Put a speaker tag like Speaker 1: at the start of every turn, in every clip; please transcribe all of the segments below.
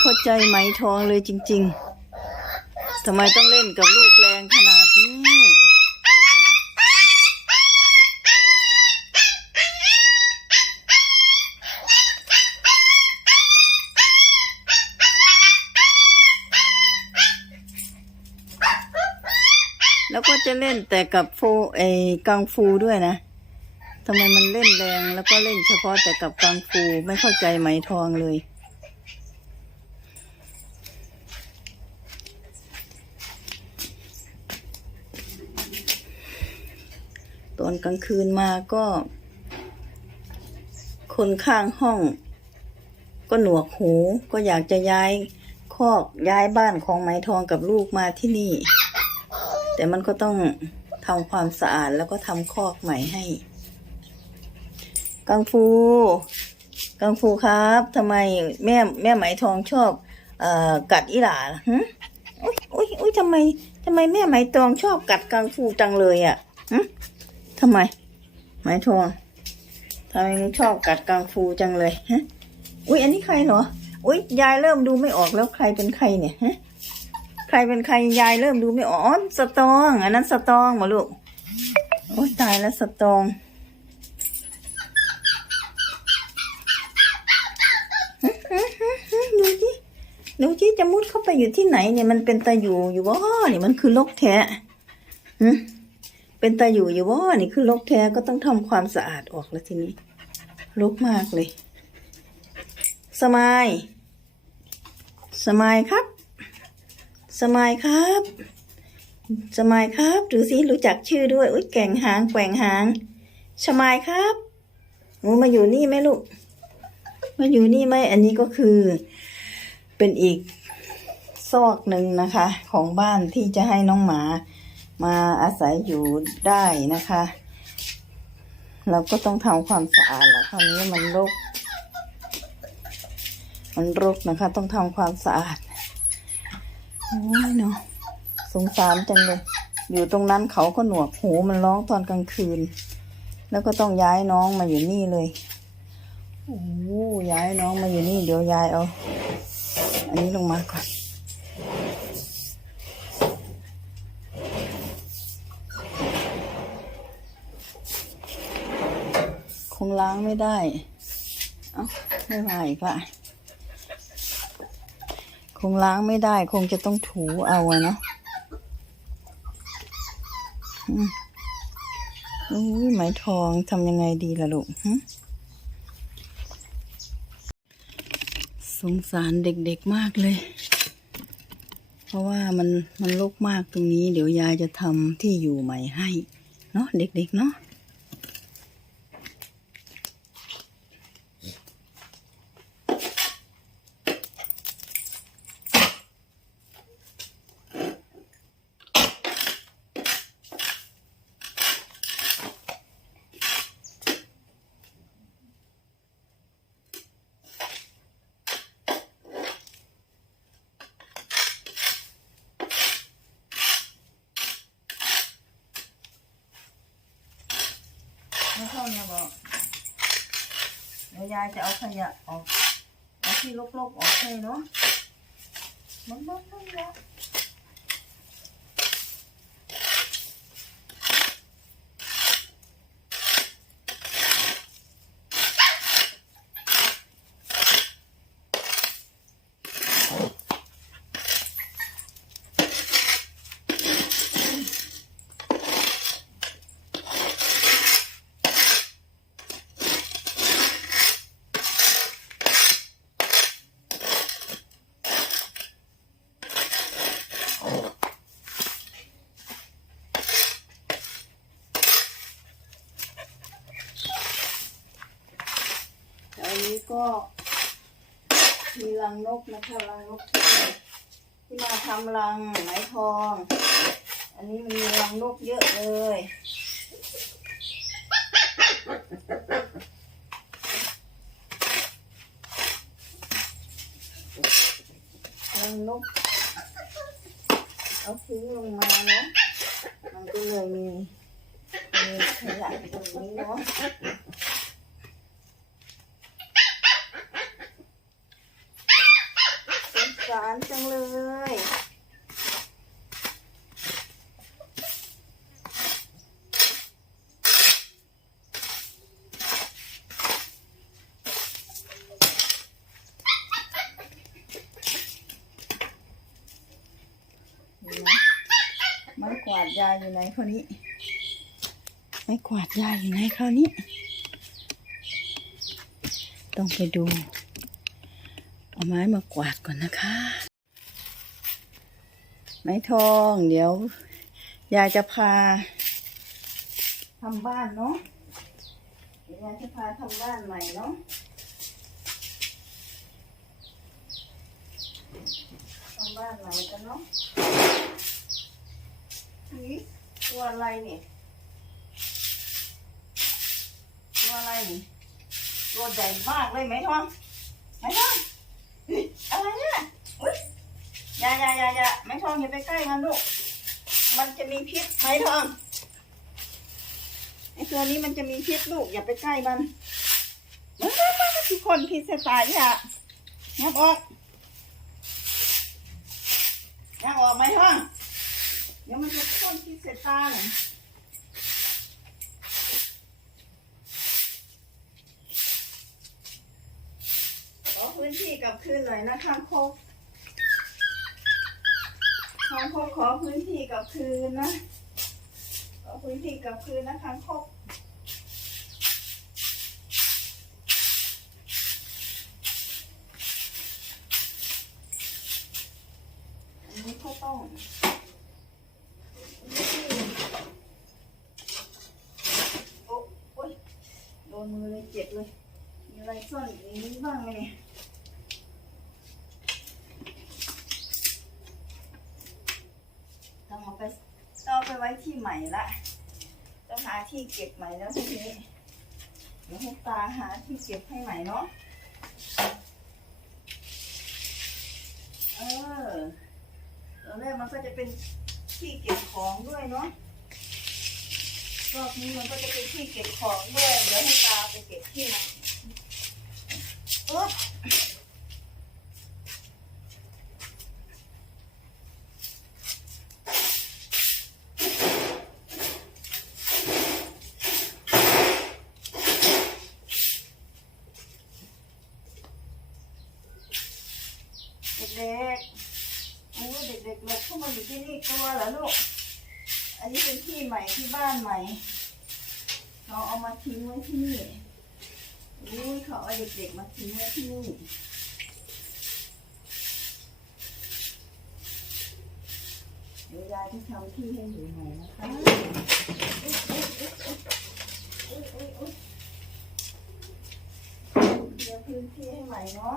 Speaker 1: เข้าใจไหมทองเลยจริง ๆทำไมต้องเล่นกับลูกแรงขนาดนี้แล้วก็จะเล่นแต่กับโฟไอกังฟูด้วยนะทำไมมันเล่นแรงแล้วก็เล่นเฉพาะแต่กับกังฟูไม่เข้าใจไหมทองเลย ตอนกลางคืนมาก็ คนข้างห้อง ก็หนวกหูก็อยากจะย้ายคอกย้ายบ้านของไหมทองกับลูกมาที่นี่ แต่มันก็ต้องทำความสะอาดแล้วก็ทำคอกใหม่ให้กังฟูกังฟูครับทำไมแม่แม่ไหมทองชอบอกัดอีหลาล่ะหึอุ้ยอุ้ยอุ้ยทำไมทำไมแม่ไหมทองชอบกัดกังฟูจังเลยอะหึ ทำไมไหมทองทำไมมึงชอบกัดกังฟูจังเลยฮะอุ้ยอันนี้ใครเหรออุ้ยยายเริ่มดูไม่ออกแล้วใครเป็นใครเนี่ยฮะใครเป็นใครยายเริ่มดูไม่ออกอ๋อสตอง อันนั้นสตองมาลูกโอ้ยตายแล้วสตองดูที่ดูที่จะมุดเข้าไปอยู่ที่ไหนเนี่ยมันเป็นตาอยู่อยู่บ่เนี่ยมันคือลกแท้หึ เป็นตาอยู่อยู่บ่านี่คือลกแท้ก็ต้องทำความสะอาดออกแล้วทีนี้ลกมากเลย สมาย สมายครับ สมายครับ สมายครับดูสิรู้จักชื่อด้วยอุ้ยแก่งหางแกว่งหาง สมายครับหนูมาอยู่นี่ไหมลูก มาอยู่นี่ไหมอันนี้ก็คือเป็นอีกซอกหนึ่งนะคะ ของบ้านที่จะให้น้องหมา มาอาศัยอยู่ได้นะคะ เราก็ต้องทำความสะอาดแล้วคราวนี้มันรก มันรกนะคะ ต้องทำความสะอาดโอ้ยเนาะสงสารจังเลยอยู่ตรงนั้นเขาก็หนวกหูมันร้องตอนกลางคืน แล้วก็ต้องย้ายน้องมาอยู่นี่เลยโอ้ย้ายน้องมาอยู่นี่เดี๋ยวยายเอา อันนี้ลงมาก่อน งล้างไม่ได้ เอ้าไม่ไหวค่ะคงล้างไม่ได้ คงจะต้องถูเอาอะเนาะอืมอุ้ยไหมทองทำยังไงดีล่ะลูกสงสารเด็กๆมากเลย เพราะว่ามันมันรกมากตรงนี้ เดี๋ยวยายจะทำที่อยู่ใหม่ให้ เนาะเด็กๆเนาะ นี่ยบอกเดี๋ยวยายจะเอาขยะออกเอาที่ลกๆออกให้เนาะมันมันมันละอันนี้ ก็มีรังนกนะคะรังนกที่ที่มาทำรังไหมทอง อันนี้มันมีรังนกเยอะเลยรังนกเอาทิ้งลงมาเนาะมันก็เลยมีมีขยะตรงนี้เนาะ สานจังเลย นี่นะไม้ก วาดยายอยู่ไหนคราวนี้ ไม้กวาดยายอยู่ไหนคราวนี้ ต้องไปดู เอาไม้มากวาดก่อนนะคะ ไม้ทอง เดี๋ยวยายจะพาทำบ้านเนาะเดี๋ยวยายจะพาทำบ้านใหม่เนาะทำบ้านใหม่กันเนาะ ตัวอะไรเนี่ยตัวอะไรนี่ ตัวใหญ่มากเลยไหมทองไหมทองเฮ้ยอะไรเนี่ยอุ๊ยอย่าอย่าอย่าอย่าไหมทองอย่าไปใกล้มันลูก มันจะมีพิษไหมทองไอตัวนี้มันจะมีพิษลูกอย่าไปใกล้มันมันมันมันทุกคนพิษจะตายอะงับออกงับออกไหมทอง ดี๋ยวมันจะพ่นที่เสตาเลยขอพื้นที่กลับคืนหน่อยนะข้างคกข้างคกขอพื้นที่กลับคืนนะ ขอพื้นที่กลับคืนนะข้างคก เลย มีอะไรซ่อนอยู่ในนี้บ้างไหมเนี่ยต้องเอาไปต้องเอาไปไว้ที่ใหม่ละต้องหาที่เก็บใหม่แล้วทีนี้เดี๋ยวให้ตาหาที่เก็บให้ใหม่เนาะเออตอนแรกมันก็จะเป็นที่เก็บของด้วยเนาะ รอบนี้มันก็จะเป็นที่เก็บของด้วยเดี๋ยวให้ตาไปเก็บที่ไหนอุ๊บเด็กๆโอ้เด็กๆหลบเข้ามาอยู่ที่นี่กลัวเหรอลูก อันนี้เป็นที่ใหม่ที่บ้านใหม่ เขาเอามาทิ้งไว้ที่นี่อุ้ยเขาเอาเด็กๆมาทิ้งไว้ที่นี่เดี๋ยวยายจะทำที่ให้อยู่ใหม่นะคะเดี๋ยวพื้นที่ให้ใหม่เนาะ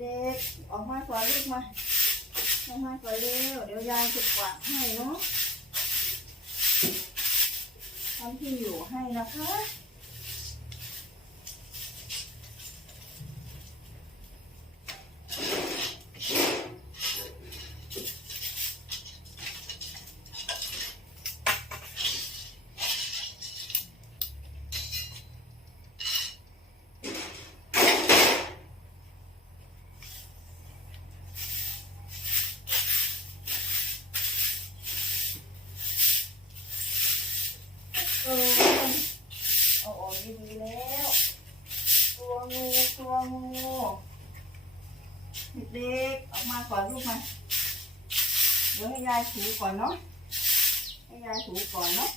Speaker 1: เด็กๆ ออกมาก่อนลูกมาออกมาก่อยเร็ว เดี๋ยวยายจะกวาดให้เนาะทำที่อยู่ให้นะคะ ดี๋ยวให้ยายถูก่อนเนาะ ให้ยายถูก่อนเนาะ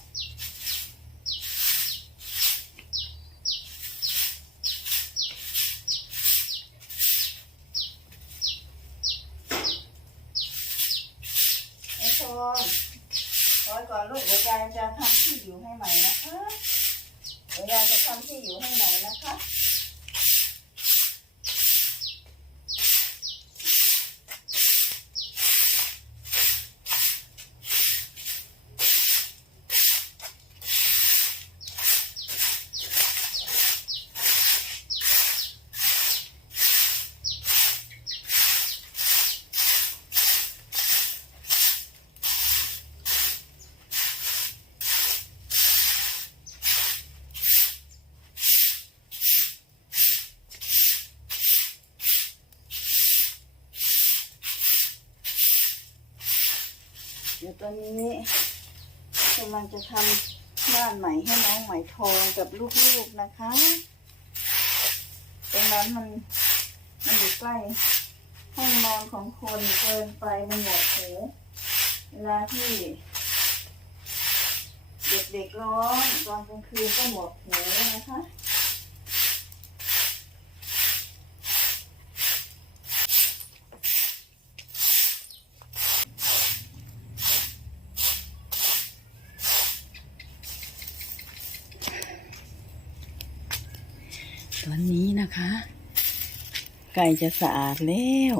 Speaker 1: ไอ้ทอนคอยก่อนลูกเดี๋ยวยายจะทำที่อยู่ให้ใหม่นะคะ เดี๋ยวยายจะทำที่อยู่ให้ใหม่นะคะ๋ยวตอนนี้กำลังจะทำบ้านใหม่ให้น้องไหมทองกับลูกๆนะคะตรงนั้นมันมันอยู่ใกล้ห้องนอนของคนเกินไปมันหนวกหูเวลาที่ เด็กๆร้องตอนกลางคืนก็หมดหูนะคะ ตอนนี้ นะคะ ไก่จะสะอาดแล้ว